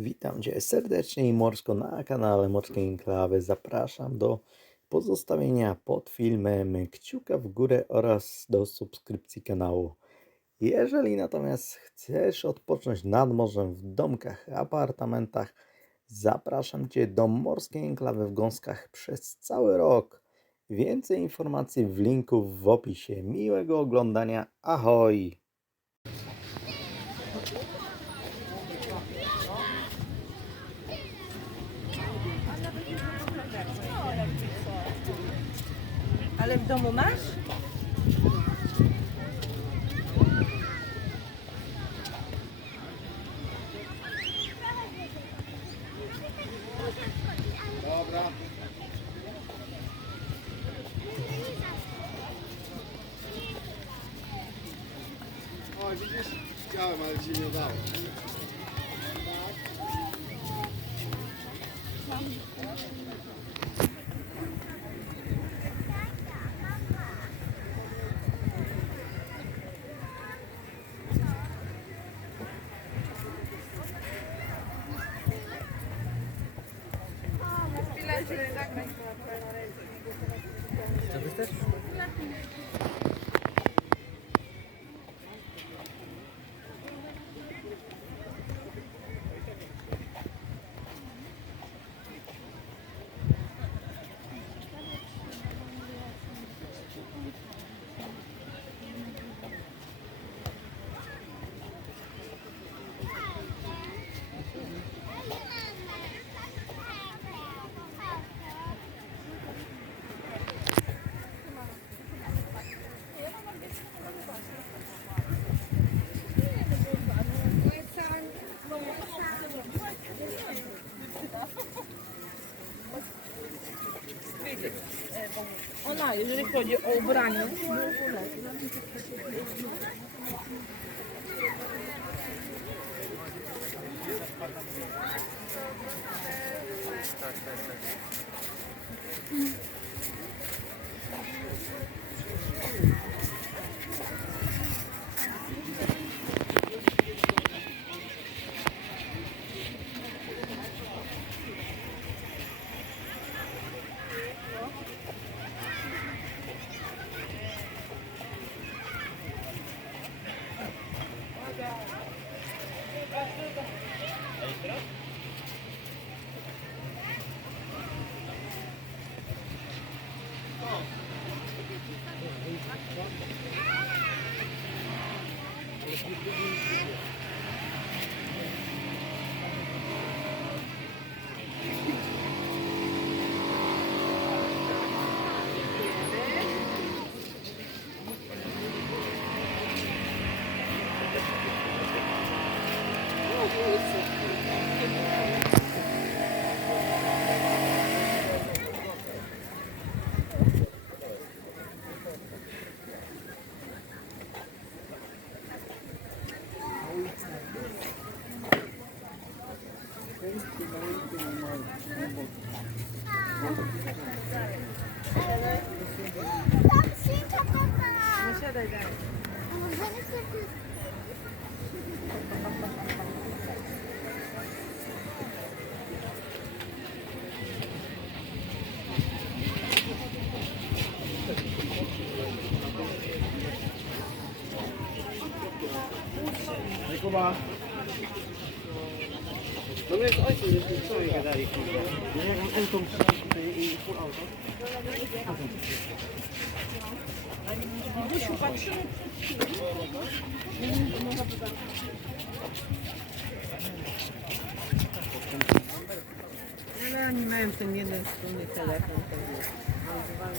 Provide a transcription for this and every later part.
Witam Cię serdecznie i morsko na kanale Morskie Enklawy. Zapraszam do pozostawienia pod filmem kciuka w górę oraz do subskrypcji kanału. Jeżeli natomiast chcesz odpocząć nad morzem w domkach, apartamentach, zapraszam Cię do Morskiej Enklawy w Gąskach przez cały rok. Więcej informacji w linku w opisie. Miłego oglądania. Ahoj! Ale w domu masz? Dobra. O, widzisz? Chciałem, ale ci nie udało. Tabii ki. chodzi o ubranie. Tak, tak, tak. こんば。No my z ojcem żeśmy wczoraj gadali, kurwa. No jak Elką tutaj i full auto. Busiu, patrzymy. Ale oni mają ten jeden wspólny telefon, to wiesz. Używają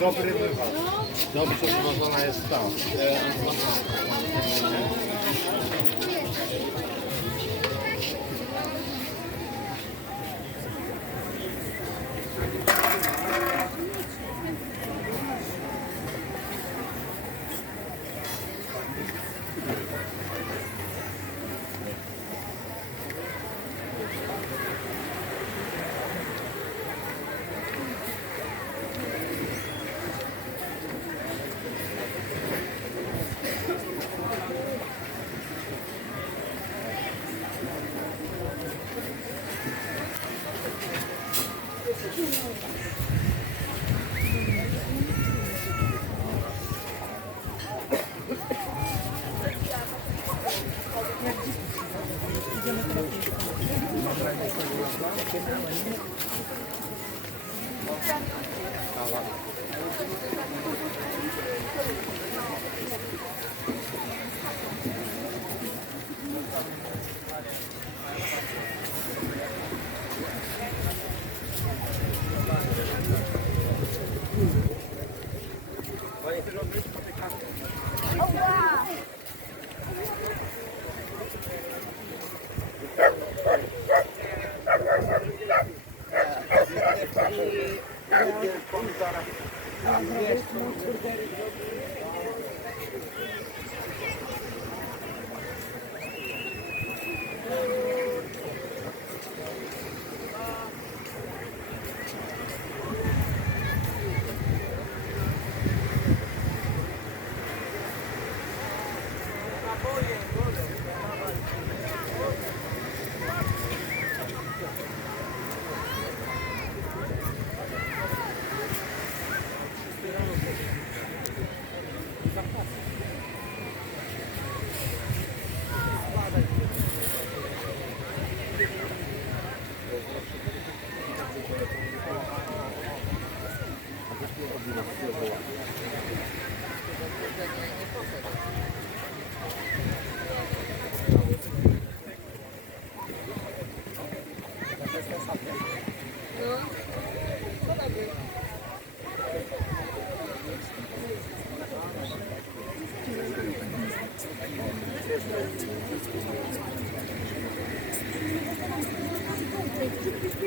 Dobry wywar. Dobrze prowadzona jest ta. バカ!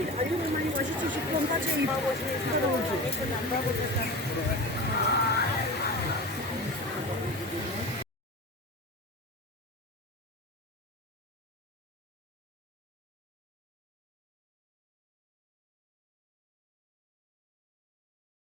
Thank you.